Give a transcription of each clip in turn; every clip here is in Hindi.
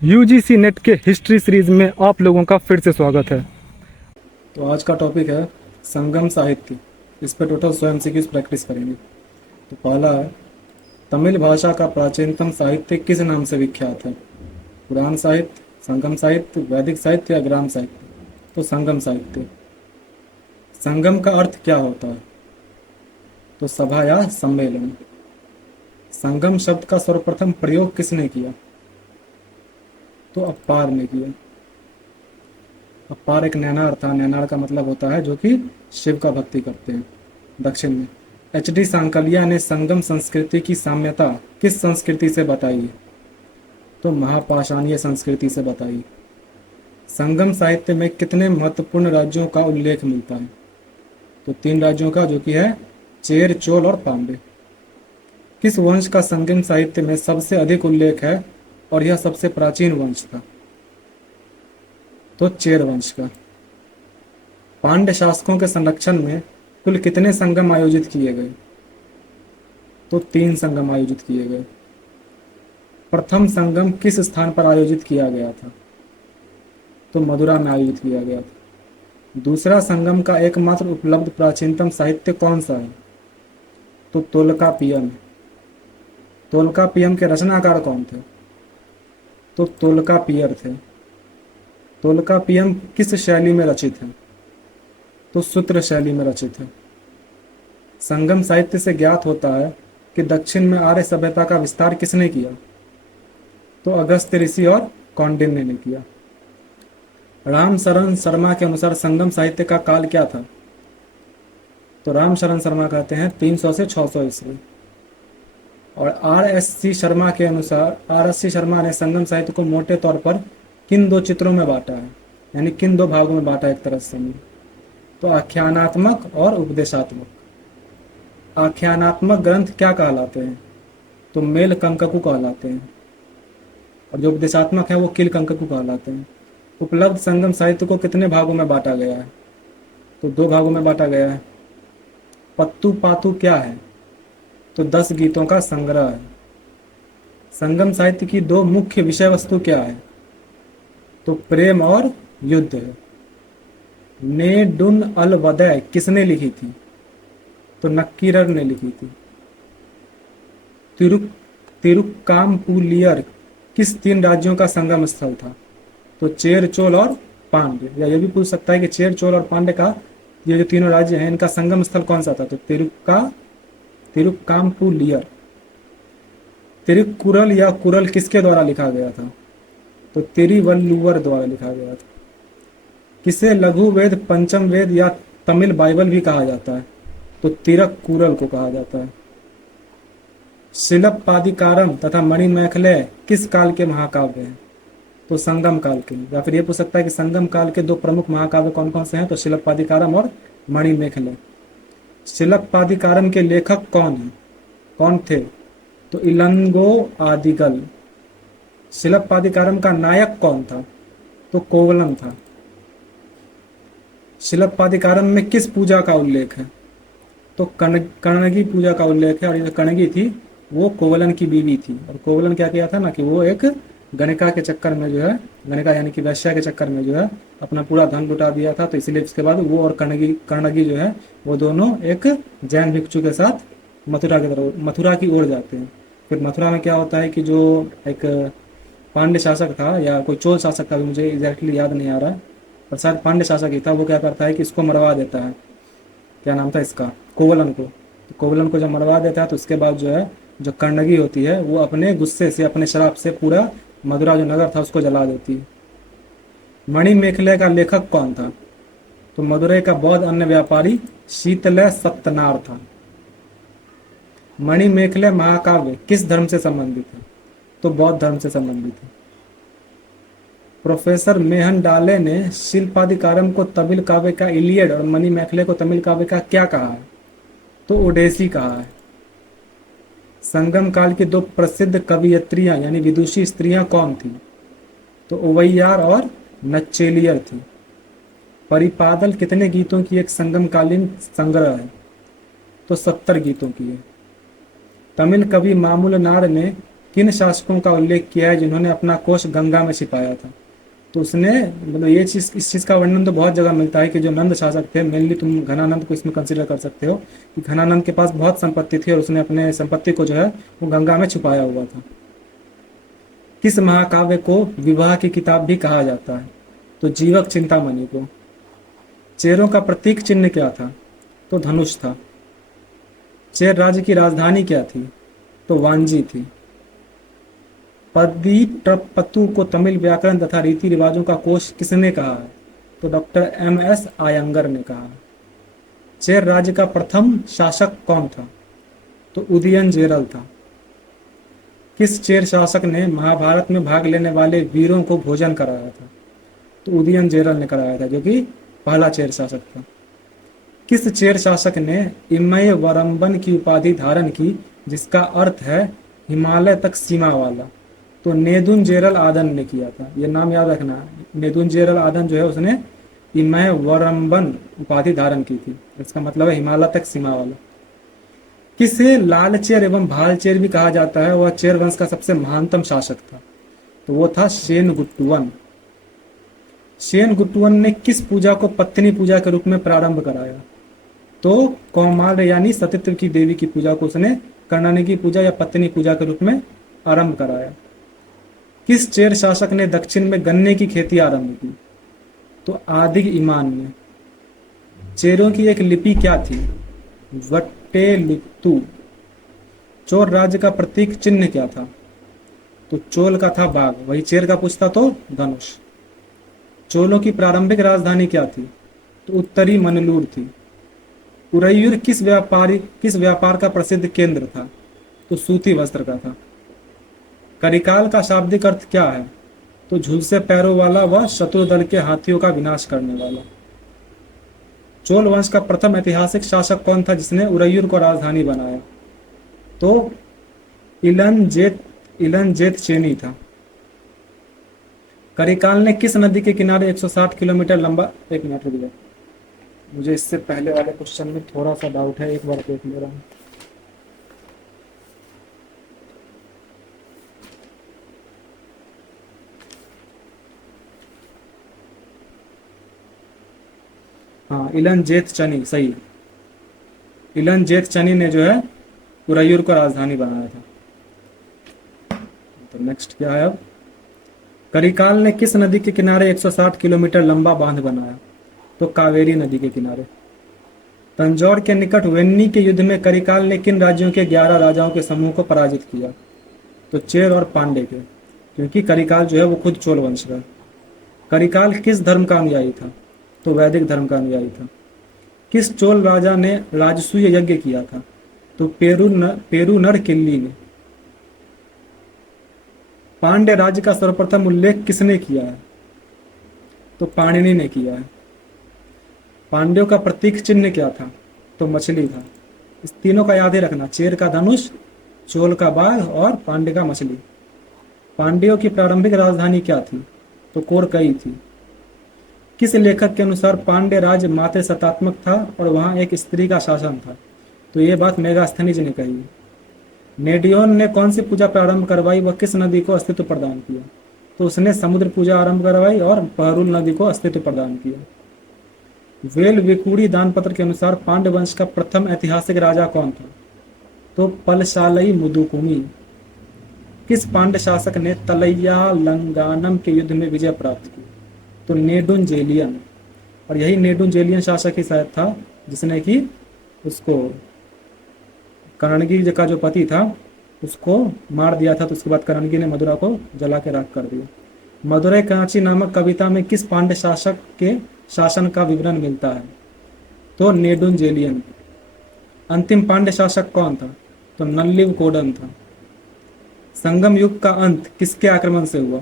यूजीसी नेट के हिस्ट्री सीरीज में आप लोगों का फिर से स्वागत है। तो आज का टॉपिक है संगम साहित्य। इस पर टोटल 100 एमसीक्यूज प्रैक्टिस करेंगे। तो पहला है, तमिल भाषा का प्राचीनतम साहित्य किस नाम से विख्यात है? पुराण साहित्य, संगम साहित्य, वैदिक साहित्य या ग्राम साहित्य? तो संगम साहित्य। संगम का अर्थ क्या होता है? तो सभा या सम्मेलन। संगम शब्द का सर्वप्रथम प्रयोग किसने किया? तो अप्पार ने किया। अपार एक नैनार था। नैनार का मतलब होता है जो कि शिव का भक्ति करते हैं दक्षिण में। एच डी सांकलिया ने संगम संस्कृति की साम्यता किस संस्कृति से बताई है? तो महापाषाणीय संस्कृति से बताई। संगम साहित्य में कितने महत्वपूर्ण राज्यों का उल्लेख मिलता है? तो 3 राज्यों का, जो कि है चेर, चोल और पांड्य। किस वंश का संगम साहित्य में सबसे अधिक उल्लेख है और यह सबसे प्राचीन वंश था? तो चेर वंश का। पांड्य शासकों के संरक्षण में कुल कितने संगम आयोजित किए गए? तो 3 संगम आयोजित किए गए। प्रथम संगम किस स्थान पर आयोजित किया गया था? तो मदुरा में आयोजित किया गया था। दूसरा संगम का एकमात्र उपलब्ध प्राचीनतम साहित्य कौन सा है? तो तोलकापियम। तोलकापियम के रचनाकार कौन थे? तो तोलकापियर थे। तोलकापियम किस शैली में रचित है? तो सूत्र शैली में रचित है। संगम साहित्य से ज्ञात होता है कि दक्षिण में आर्य सभ्यता का विस्तार किसने किया? तो अगस्त्य ऋषि और कौंडिन्य ने किया। राम शरण शर्मा के अनुसार संगम साहित्य का काल क्या था? तो राम शरण शर्मा कहते हैं 300 से 600 ईस्वी। और आर.एस.सी. शर्मा के अनुसार, आर.एस.सी. शर्मा ने संगम साहित्य को मोटे तौर पर किन 2 चित्रों में बांटा है, यानी किन 2 भागों में बांटा एक तरह से? तो आख्यानात्मक और उपदेशात्मक। आख्यानात्मक ग्रंथ क्या कहलाते हैं? तो मेल कंककु कहलाते हैं। और जो उपदेशात्मक है वो किल कंककु कहलाते हैं। उपलब्ध संगम साहित्य को कितने भागों में बांटा गया है? तो 2 भागों में बांटा गया है। पत्तू पातू क्या है? तो 10 गीतों का संग्रह है। संगम साहित्य की 2 मुख्य विषय वस्तु क्या है? तो प्रेम और युद्ध है। ने डुन अल वदय किसने लिखी थी? तो नक्कीरर ने लिखी थी। तिरुक्कामपुलियर किस 3 राज्यों का संगम स्थल था? तो चेर, चोल और पांड्य। या ये भी पूछ सकता है कि चेर, चोल और पांड्य का, ये जो तीनों राज्य हैं, इनका संगम स्थल कौन सा था? तो तिरुक्कामपुलियर। तिरुक्कुरल या कुरल किसके द्वारा लिखा गया था? तो तिरुवल्लुवर द्वारा लिखा गया था। किसे लघु वेद, पंचम वेद या तमिल बाइबल भी कहा जाता है? तो तिरक्कुरल को कहा जाता है। शिलप्पादिकारम तथा मणिमेखले किस काल के महाकाव्य हैं? तो संगम काल के। या फिर ये पूछ सकता है कि संगम काल के 2 प्रमुख महाकाव्य कौन कौन से हैं? तो शिलप्पादिकारम और मणिमेखले। शिलप्पादिकारम के लेखक कौन थे? तो इलंगो आदिगल। शिलप्पादिकारम का नायक कौन था? तो कोवलम था। शिलप्पादिकारम में किस पूजा का उल्लेख है? तो कणगी पूजा का उल्लेख है। और ये कणगी थी वो कोवलन की बीवी थी। और कोवलन क्या किया था ना कि वो एक गणिका के चक्कर में जो है, गणिका यानी कि वैश्या के चक्कर में जो है अपना पूरा धन लुटा दिया था। तो इसलिए उसके बाद वो और कर्णगी जो है वो दोनों एक जैन भिक्षु के साथ मथुरा की ओर जाते हैं। फिर मथुरा में क्या होता है कि जो एक पांड्य शासक था या कोई चोल शासक था, मुझे एग्जैक्टली याद नहीं आ रहा, पर शायद पांड्य शासक ही था, वो क्या करता है कि इसको मरवा देता है। क्या नाम था इसका? कोवलन को। तो कोवलन को जब मरवा देता है तो उसके बाद जो है जो कर्णगी होती है वो अपने गुस्से से, अपने शराब से पूरा मथुरा जो नगर था उसको जला देती है। मणिमेखले का लेखक कौन था? तो मदुरै का बौद्ध अन्य व्यापारी शीतलय सत्तनार था। मणिमेखले महाकाव्य किस धर्म से संबंधित है? तो बौद्ध धर्म से संबंधित है। प्रोफेसर मेहन डाले ने शिल्पादिकारम को तमिल काव्य का इलियड और मणिमेखले को तमिल काव्य का क्या कहा है? तो ओडेसी कहा है। संगम काल की 2 प्रसिद्ध कवियत्रियां यानी विदुषी स्त्रियां कौन थी? तो उवैयार और नच्चेलियर थी। परिपादल कितने गीतों की एक संगमकालीन संग्रह है? तो 70 गीतों की है। तमिल कवि मामूलनार ने किन शासकों का उल्लेख किया है जिन्होंने अपना कोष गंगा में छिपाया था? तो उसने मतलब ये चीज, इस चीज का वर्णन तो बहुत जगह मिलता है कि जो नंद शासक थे, मेनली तुम घनानंद को इसमें कंसिडर कर सकते हो कि घनानंद के पास बहुत संपत्ति थी और उसने अपने संपत्ति को जो है वो गंगा में छुपाया हुआ था। किस महाकाव्य को विवाह की किताब भी कहा जाता है? तो जीवक चिंतामणि को। चेरों का प्रतीक चिन्ह क्या था? तो धनुष था। चेर राज्य की राजधानी क्या थी? तो वांजी थी। पद्दीप्रपत्तु को तमिल व्याकरण तथा रीति रिवाजों का कोश किसने कहा है? तो डॉक्टर एम.एस. आयंगर ने कहा। चेर राज्य का प्रथम शासक कौन था? तो उदयनचेरल था। किस चेर शासक ने महाभारत में भाग लेने वाले वीरों को भोजन कराया था? तो उदयनचेरल ने कराया था, जो कि पहला चेर शासक था। किस चेर शासक ने इमय वरम्बन की उपाधि धारण की, जिसका अर्थ है हिमालय तक सीमा वाला? तो नेदुंजेरल आदन ने किया था। ये नाम याद रखना, नेदुंजेरल आदन जो है उसने इमय वरम्बन उपाधि धारण की थी। इसका मतलब है हिमालय तक सीमा वाला। किसे लाल चेर एवं भाल चेर भी कहा जाता है? वह चेर वंश का सबसे महानतम शासक था, तो वो था शेनगुट्टुवन। शेनगुट्टुवन ने किस पूजा को पत्नी पूजा के रूप में प्रारंभ कराया? तो कौमार यानी सतित्व की देवी की पूजा को उसने कर्णनी की पूजा या पत्नी पूजा के रूप में आरंभ कराया। किस चेर शासक ने दक्षिण में गन्ने की खेती आरंभ की? तो आदिग ईमान ने। चेरों की एक लिपि क्या थी? वट्टेलुत्तु। चोल राज्य का प्रतीक चिन्ह क्या था? तो चोल का था बाघ, वही चेर का पूछता तो धनुष। चोलों की प्रारंभिक राजधानी क्या थी? तो उत्तरी मनलूर थी। उरैयुर किस व्यापार का प्रसिद्ध केंद्र था? तो सूती वस्त्र का था। करिकाल का शाब्दिक अर्थ क्या है? तो झुलसे पैरों वाला व शत्रु दल के हाथियों का विनाश करने वाला। चोल वंश का प्रथम ऐतिहासिक शासक कौन था जिसने उरैयुर को राजधानी बनाया? तो इलनजेत चेनी था। करिकाल ने किस नदी के किनारे 160 किलोमीटर लंबा, एक मिनट रुक जाओ, मुझे इससे पहले वाले क्वेश्चन में थोड़ा सा डाउट है, एक बार देख ले रहा हूँ। हाँ, इलनजेत चनी, सही। इलनजेत चनी ने जो है उरैयुर को राजधानी बनाया था। तो नेक्स्ट क्या है अब? करिकाल ने किस नदी के किनारे 160 किलोमीटर लंबा बांध बनाया? तो कावेरी नदी के किनारे। तंजौर के निकट वेन्नी के युद्ध में करिकाल ने किन राज्यों के 11 राजाओं के समूह को पराजित किया? तो चेर और पांडे के, क्योंकि करिकाल जो है वो खुद चोल वंश का। करिकाल किस धर्म का अनुयायी था? तो वैदिक धर्म का अनुयायी था। किस चोल राजा ने राजसूय यज्ञ किया था? तो पेरुनर किल्ली ने। पांड्य राज्य का सर्वप्रथम उल्लेख किसने किया है? तो पाणिनि ने किया है। पांड्यों का प्रतीक चिन्ह क्या था? तो मछली था। इस तीनों का याद ही रखना, चेर का धनुष, चोल का बाघ और पांड्य का मछली। पांड्यों की प्रारंभिक राजधानी क्या थी? तो कोरकई थी। किस लेखक के अनुसार पांड्य राज्य मात्र सत्तात्मक था और वहां एक स्त्री का शासन था? तो ये बात मेगास्थनीज ने कही है। नेडियोन ने कौन सी पूजा प्रारंभ करवाई व किस नदी को अस्तित्व प्रदान किया? तो उसने समुद्र पूजा आरंभ करवाई और पहरुल नदी को अस्तित्व प्रदान किया। वेल विकुड़ी दानपत्र के अनुसार पांड्य वंश का प्रथम ऐतिहासिक राजा कौन था? तो पलशालई मुदुकुमी। किस पांड्य शासक ने तलैया लंगानम के युद्ध में विजय प्राप्त की? तो नेडुंजेलियन। और यही नेडुंजेलियन शासक ही शायद था जिसने कि उसको कर्णगी का जो पति था उसको मार दिया था। तो उसके बाद कर्णगी ने मदुरा को जला के राख कर दिया। मदुरै कांची नामक कविता में किस पांड्य शासक के शासन का विवरण मिलता है? तो नेडुंजेलियन। अंतिम पांड्य शासक कौन था? तो नल्लिव कोडन था। संगम युग का अंत किसके आक्रमण से हुआ?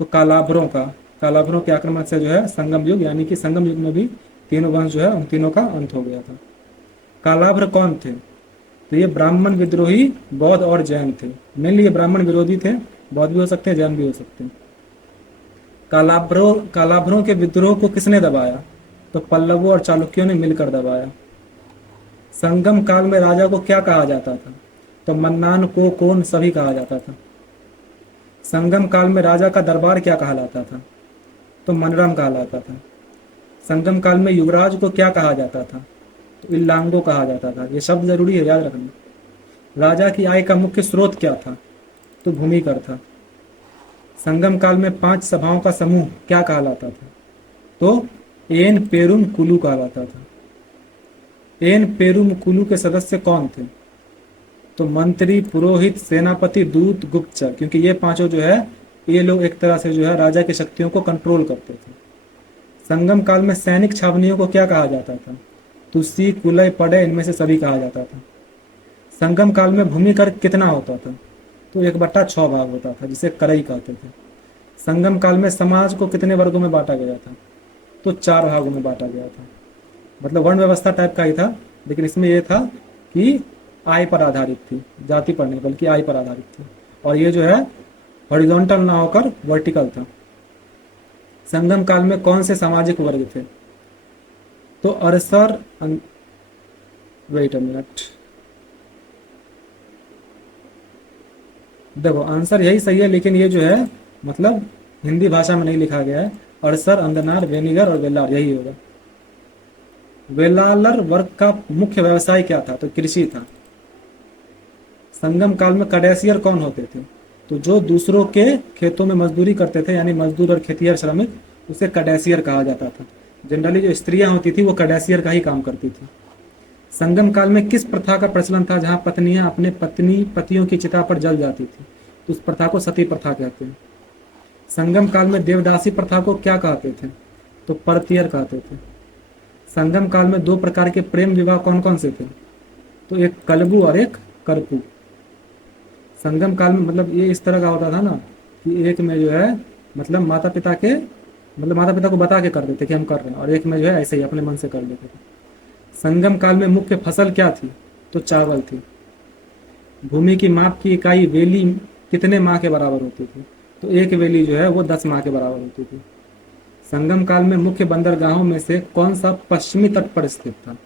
तो कालाभ्रों के आक्रमण से जो है संगम युग, यानी कि संगम युग में भी तीनों वंश जो है उन तीनों का अंत हो गया था। कालाभ्र कौन थे? तो ये ब्राह्मण विद्रोही बौद्ध और जैन थे। मेनली ये ब्राह्मण विरोधी थे, बौद्ध भी हो सकते हैं, जैन भी हो सकते हैं। कालाभ्रों के विद्रोह को किसने दबाया? तो पल्लवों और चालुक्यों ने मिलकर दबाया। संगम काल में राजा को क्या कहा जाता था? तो मन्नान को कौन सभी कहा जाता था। संगम काल में राजा का दरबार क्या कहलाता था? तो मनरम कहलाता था। संगम काल में युवराज को क्या कहा जाता था? तो इल्लांगो कहा जाता था। ये शब्द जरूरी है, याद रखना। राजा की आय का मुख्य स्रोत क्या था? तो भूमि कर था। संगम काल में 5 सभाओं का समूह क्या कहलाता था? तो एन पेरुम कुलू कहलाता था। एन पेरुम कुलू के सदस्य कौन थे? तो मंत्री, पुरोहित, सेनापति, दूत, गुप्तचर। क्योंकि ये पांचों जो है, ये लोग एक तरह से जो है राजा की शक्तियों को कंट्रोल करते थे। संगम काल में सैनिक छावनियों को क्या कहा जाता था? तुसी, कुलय, पड़े, इनमें से सभी कहा जाता था। संगम काल में भूमि कर कितना होता था? तो 1/6 भाग होता था, जिसे करई कहते थे। संगम काल में समाज को कितने वर्गों में बांटा गया था? तो 4 भागों में बांटा गया था। मतलब वर्ण व्यवस्था टाइप का ही था, लेकिन इसमें यह था कि आय पर आधारित थी, जाति पर नहीं, बल्कि आय पर आधारित थी। और ये जो है हॉरिजॉन्टल ना होकर वर्टिकल था। संगम काल में कौन से सामाजिक वर्ग थे? तो अरसर, वेट अ मिनट, देखो आंसर यही सही है, लेकिन ये जो है मतलब हिंदी भाषा में नहीं लिखा गया है। अरसर, अंदनार, वेनिगर और वेलार, यही होगा। वेलालर वर्ग का मुख्य व्यवसाय क्या था? तो कृषि था। संगम काल में कडेसियर कौन होते थे? तो जो दूसरों के खेतों में मजदूरी करते थे, यानी मजदूर और खेतिहर श्रमिक, उसे कडेसियर कहा जाता था। जनरली जो स्त्रियां होती थी वो कडेसियर का ही काम करती थी। संगम काल में किस प्रथा का प्रचलन था जहां पत्नियां अपने पतियों की चिता पर जल जाती थी? तो उस प्रथा को सती प्रथा कहते हैं। संगम काल में देवदासी प्रथा को क्या कहते थे? तो परतियर कहते थे। संगम काल में 2 प्रकार के प्रेम विवाह कौन कौन से थे? तो एक कलबू और एक करपू। संगम काल में मतलब ये इस तरह का होता था ना कि एक में जो है मतलब माता पिता को बता के कर देते कि हम कर रहे हैं, और एक में जो है ऐसे ही अपने मन से कर देते थे। संगम काल में मुख्य फसल क्या थी? तो चावल थी। भूमि की माप की इकाई वेली कितने माह के बराबर होती थी? तो एक वेली जो है वो 10 माह के बराबर होती थी। संगम काल में मुख्य बंदरगाहों में से कौन सा पश्चिमी तट पर स्थित था?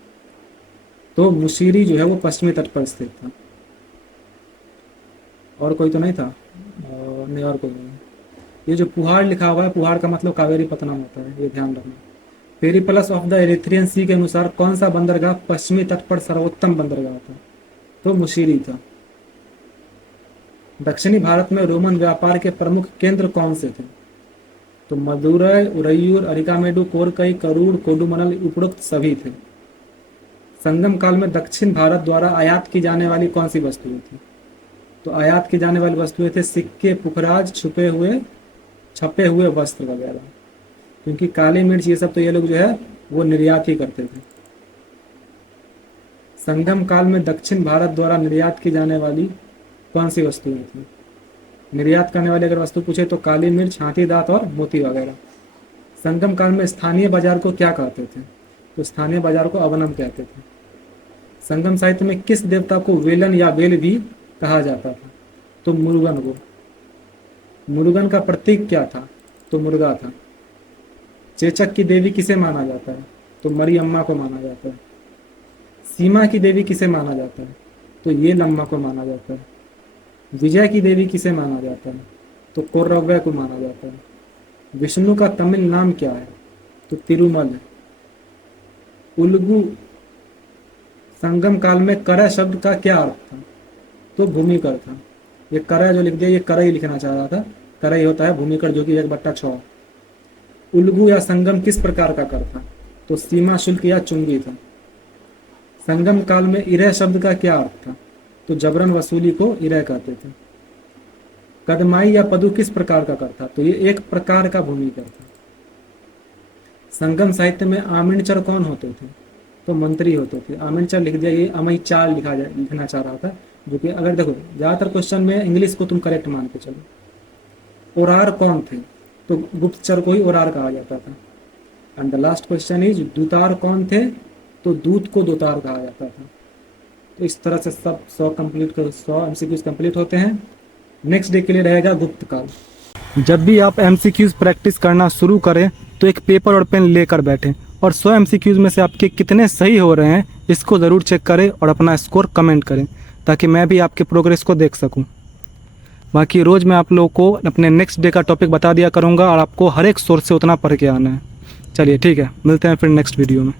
तो मुशीरी जो है वो पश्चिमी तट पर स्थित था। और कोई तो नहीं था? नहीं, और कोई नहीं। ये जो पुहाड़ लिखा हुआ है, पुहाड़ का मतलब कावेरी पत्तनम होता है, ये ध्यान रखना। पेरिप्लस ऑफ द एरिथ्रियन सी के अनुसार कौन सा बंदरगाह पश्चिमी तट पर सर्वोत्तम बंदरगाह था? तो मुशीरी था। दक्षिणी भारत में रोमन व्यापार के प्रमुख केंद्र कौन से थे? तो मदुरै, उरैयूर, अरिकामेडु, कोरकई, करूर, कोडुमनल, उपरोक्त सभी थे। संगम काल में दक्षिण भारत द्वारा आयात की जाने वाली कौन सी वस्तुएं थी? तो आयात की जाने वाली वस्तुएं थे सिक्के, पुखराज, छपे हुए वस्त्र वगैरह। क्योंकि काली मिर्च ये सब तो ये लोग जो है वो निर्यात ही करते थे। संगम काल में दक्षिण भारत द्वारा निर्यात की जाने वाली कौन सी वस्तुएं थी? निर्यात करने वाली अगर वस्तु पूछे तो काली मिर्च, हाथी दांत और मोती वगैरह। संगम काल में स्थानीय बाजार को क्या कहते थे? तो स्थानीय बाजार को अवनम कहते थे। संगम साहित्य में किस देवता को वेलन या वेल भी कहा जाता था? तो मुरुगन को। मुरुगन का प्रतीक क्या था? तो मुर्गा था। चेचक की देवी किसे माना जाता है? तो मरी अम्मा को माना जाता है। सीमा की देवी किसे माना जाता है? तो ये लम्मा को माना जाता है। विजय की देवी किसे माना जाता है? तो कोरव्य को माना जाता है। विष्णु का तमिल नाम क्या है? तो तिरुमल है। उल्गू। संगम काल में करय शब्द का क्या अर्थ था? तो भूमिकर था। ये करय जो लिख दिया, ये करई लिखना चाह रहा था। करई होता है भूमिकर, जो कि 1/6। उल्गू या संगम किस प्रकार का कर था? तो सीमा शुल्क या चुंगी था। संगम काल में इरय शब्द का क्या अर्थ था? तो जबरन वसूली को इरय कहते थे। कदमाई या पदु किस प्रकार का कर था? तो ये एक प्रकार का भूमिकर था। संगम साहित्य में आमिणचर कौन होते थे? तो मंत्री होते थे। आमिणचर लिख दिया, ये अमई चाल लिखना चाह रहा था, जो कि अगर देखो ज्यादातर क्वेश्चन में इंग्लिश को तुम करेक्ट मान के चलो। ओरार कौन थे? तो गुप्तचर को ही ओरार कहा जाता था। And the last question is दूतार कौन थे? तो दूत को दोतार कहा जाता था। तो इस तरह से सब 100 एमसीक्यूज कंप्लीट होते हैं। नेक्स्ट डे के लिए रहेगा गुप्त काल। जब भी आप एमसीक्यूज प्रैक्टिस करना शुरू करें तो एक पेपर और पेन लेकर बैठें और 100 एमसीक्यूज में से आपके कितने सही हो रहे हैं इसको ज़रूर चेक करें और अपना स्कोर कमेंट करें, ताकि मैं भी आपके प्रोग्रेस को देख सकूं। बाकी रोज़ मैं आप लोगों को अपने नेक्स्ट डे का टॉपिक बता दिया करूँगा और आपको हर एक सोर्स से उतना पढ़ के आना है। चलिए ठीक है, मिलते हैं फिर नेक्स्ट वीडियो में।